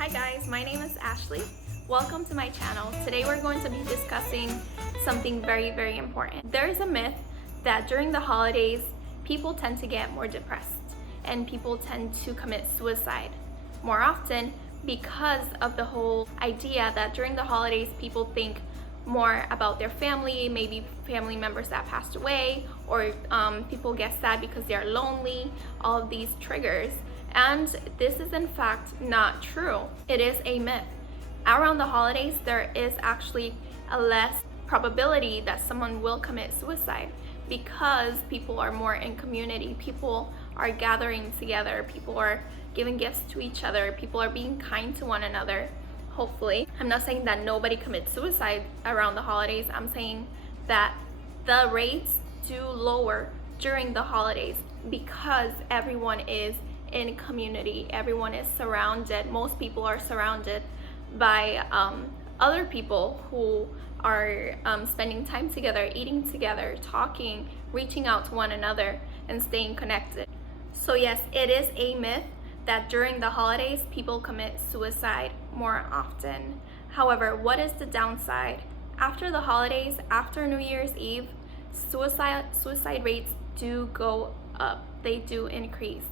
Hi guys, my name is Ashley. Welcome to my channel. Today we're going to be discussing something very important. There is a myth that during the holidays, people tend to get more depressed and people tend to commit suicide more often because of the whole idea that during the holidays, people think more about their family, maybe family members that passed away, or people get sad because they are lonely, all of these triggers. And this is in fact not true. It is a myth. Around the holidays, there is actually a less probability that someone will commit suicide because people are more in community, people are gathering together, people are giving gifts to each other, people are being kind to one another, hopefully. I'm not saying that nobody commits suicide around the holidays. I'm saying that the rates do lower during the holidays because everyone is in community, everyone is surrounded, most people are surrounded by other people who are spending time together, eating together, talking, reaching out to one another, and staying connected. So yes, it is a myth that during the holidays people commit suicide more often. However, what is the downside? After the holidays, after New Year's Eve, suicide rates do go up, they do increase.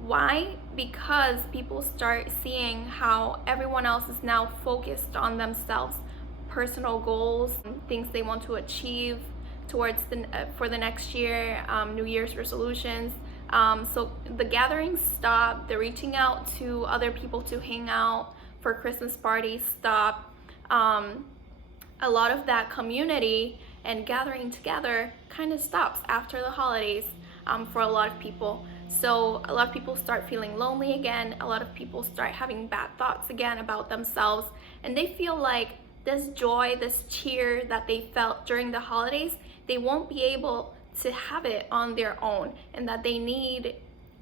Why? Because people start seeing how everyone else is now focused on themselves, personal goals, things they want to achieve towards for the next year, New Year's resolutions. So the gatherings stop, the reaching out to other people to hang out for Christmas parties stop. A lot of that community and gathering together kind of stops after the holidays for a lot of people. So a lot of people start feeling lonely again, a lot of people start having bad thoughts again about themselves, and they feel like this joy, this cheer that they felt during the holidays, they won't be able to have it on their own, and that they need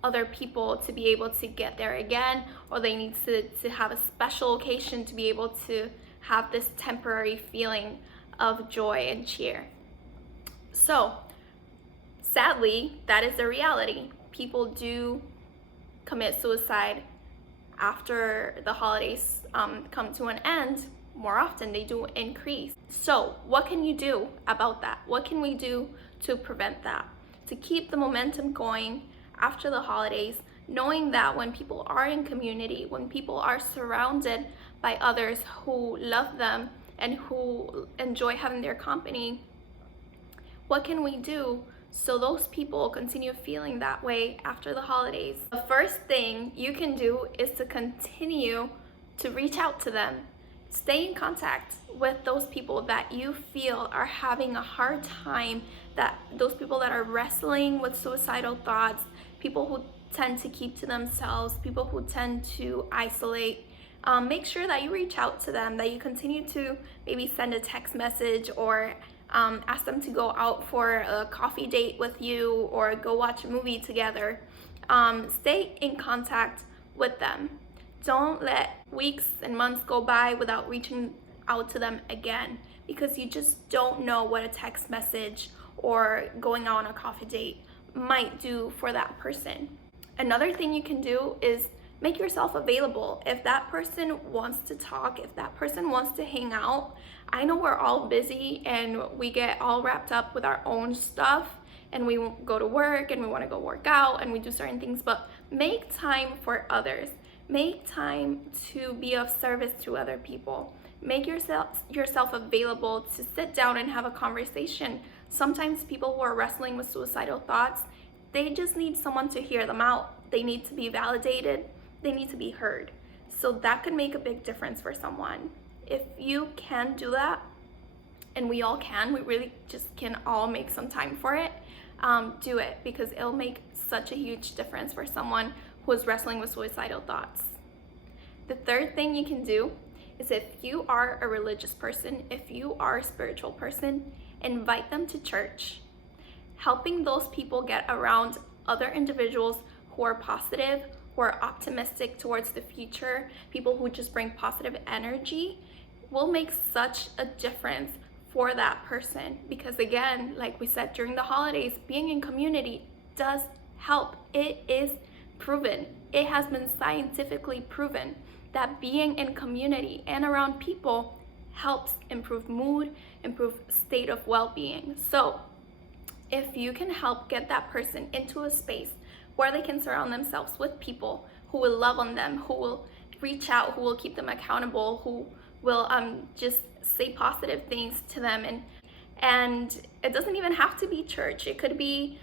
other people to be able to get there again, or they need to have a special occasion to be able to have this temporary feeling of joy and cheer. So sadly, that is the reality. People do commit suicide after the holidays come to an end. More often, they do increase. So what can you do about that? What can we do to prevent that? To keep the momentum going after the holidays, knowing that when people are in community, when people are surrounded by others who love them and who enjoy having their company, what can we do so those people continue feeling that way after the holidays? The first thing you can do is to continue to reach out to them. Stay in contact with those people that you feel are having a hard time, that those people that are wrestling with suicidal thoughts, people who tend to keep to themselves, people who tend to isolate. Make sure that you reach out to them, that you continue to maybe send a text message or ask them to go out for a coffee date with you or go watch a movie together. Stay in contact with them. Don't let weeks and months go by without reaching out to them again, because you just don't know what a text message or going on a coffee date might do for that person. Another thing you can do is make yourself available. If that person wants to talk, if that person wants to hang out, I know we're all busy and we get all wrapped up with our own stuff and we go to work and we want to go work out and we do certain things, but make time for others. Make time to be of service to other people. Make yourself available to sit down and have a conversation. Sometimes people who are wrestling with suicidal thoughts, they just need someone to hear them out. They need to be validated. They need to be heard. So that could make a big difference for someone. If you can do that, and we all can, we really just can all make some time for it, do it, because it'll make such a huge difference for someone who is wrestling with suicidal thoughts. The third thing you can do is, if you are a religious person, if you are a spiritual person, invite them to church. Helping those people get around other individuals who are positive, who are optimistic towards the future, people who just bring positive energy, will make such a difference for that person. Because again, like we said, during the holidays, being in community does help. It is proven. It has been scientifically proven that being in community and around people helps improve mood, improve state of well-being. So if you can help get that person into a space where they can surround themselves with people who will love on them, who will reach out, who will keep them accountable, who will just say positive things to them, and it doesn't even have to be church. It could be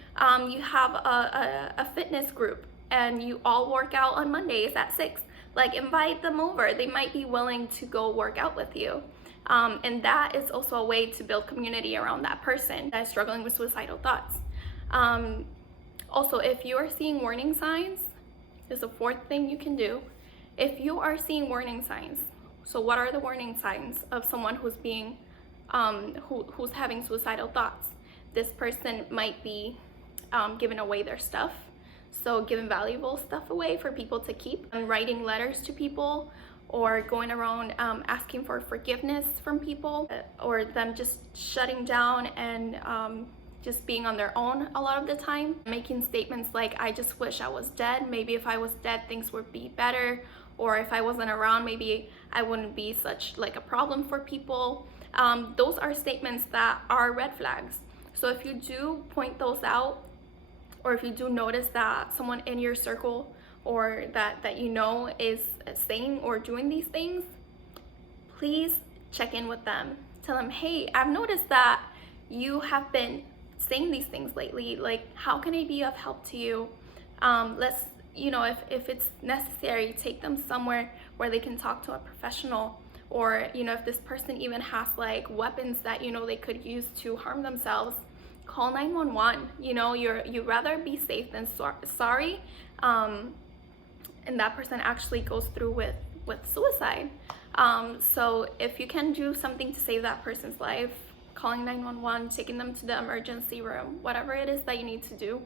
you have a fitness group and you all work out on Mondays at 6. Like, invite them over. They might be willing to go work out with you. And that is also a way to build community around that person that is struggling with suicidal thoughts. Also, if you are seeing warning signs, there's a fourth thing you can do. If you are seeing warning signs, so what are the warning signs of someone who's being who's having suicidal thoughts? This person might be giving away their stuff, so giving valuable stuff away for people to keep, and writing letters to people, or going around asking for forgiveness from people, or them just shutting down and just being on their own a lot of the time, making statements like, I just wish I was dead. Maybe if I was dead, things would be better. Or if I wasn't around, maybe I wouldn't be such like a problem for people. Those are statements that are red flags. So if you do point those out, or if you do notice that someone in your circle or that you know is saying or doing these things, please check in with them. Tell them, hey, I've noticed that you have been saying these things lately. Like, how can I be of help to you? Let's, if it's necessary, take them somewhere where they can talk to a professional. Or, if this person even has like weapons that, they could use to harm themselves, call 911. You'd rather be safe than sorry. And that person actually goes through with suicide. So if you can do something to save that person's life, calling 911, taking them to the emergency room, whatever it is that you need to do,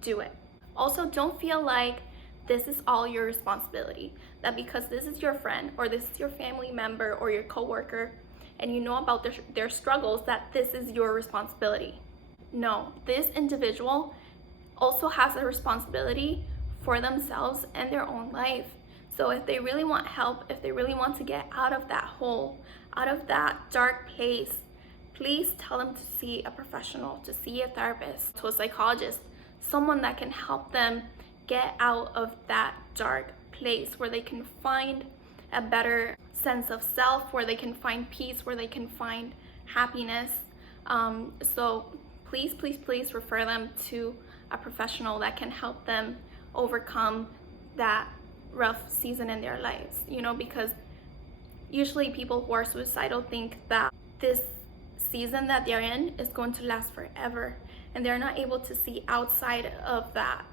do it. Also, don't feel like this is all your responsibility, that because this is your friend or this is your family member or your coworker and you know about their struggles, that this is your responsibility. No, this individual also has a responsibility for themselves and their own life. So if they really want help, if they really want to get out of that hole, out of that dark place, please tell them to see a professional, to see a therapist, to a psychologist, someone that can help them get out of that dark place where they can find a better sense of self, where they can find peace, where they can find happiness. So please, please, please refer them to a professional that can help them overcome that rough season in their lives, because usually people who are suicidal think that this season that they're in is going to last forever, and they're not able to see outside of that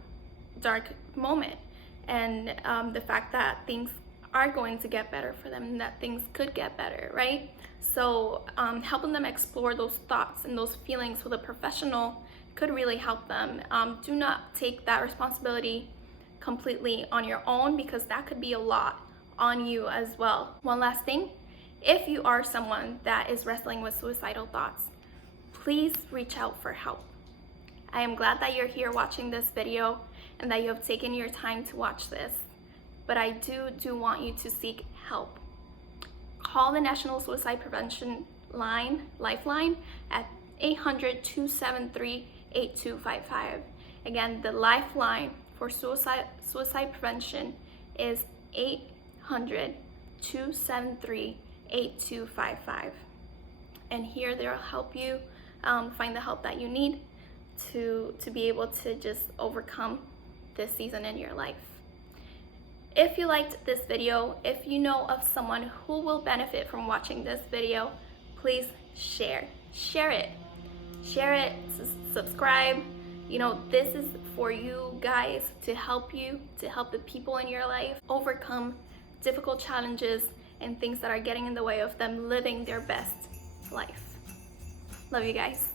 dark moment, and the fact that things are going to get better for them, and that things could get better, right? So helping them explore those thoughts and those feelings with a professional could really help them. Do not take that responsibility completely on your own, because that could be a lot on you as well. One last thing, if you are someone that is wrestling with suicidal thoughts, please reach out for help. I am glad that you're here watching this video and that you have taken your time to watch this, but I do want you to seek help. Call the National Suicide Prevention Lifeline at 800-273-8255. Again, the lifeline for suicide prevention is 800-273-8255. And here they'll help you find the help that you need to be able to just overcome this season in your life. If you liked this video, if you know of someone who will benefit from watching this video, please share it, subscribe. This is for you guys, to help the people in your life overcome difficult challenges and things that are getting in the way of them living their best life. Love you guys.